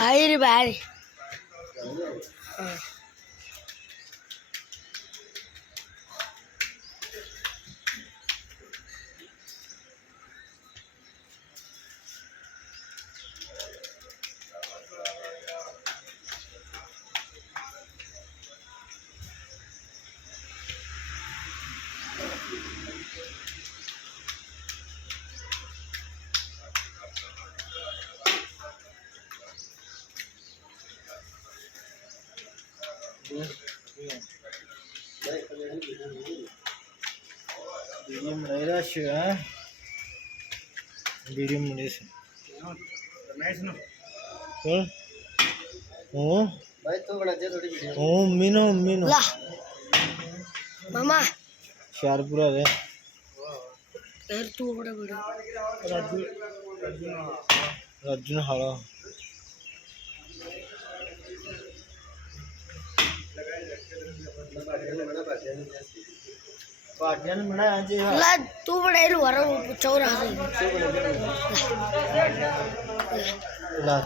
आई रे बाहर वीडियो बनाएगा शिवा वीडियो बने से ओ भाई तो बना दे थोड़ी वीडियो ओ मीनो मीनो ला मामा शारपुरा रे यार तू बड़ा बड़ा अर्जुन हाला पार्टियां ने बनाया जी ला तू बड़ा इलू हरा चौरा ला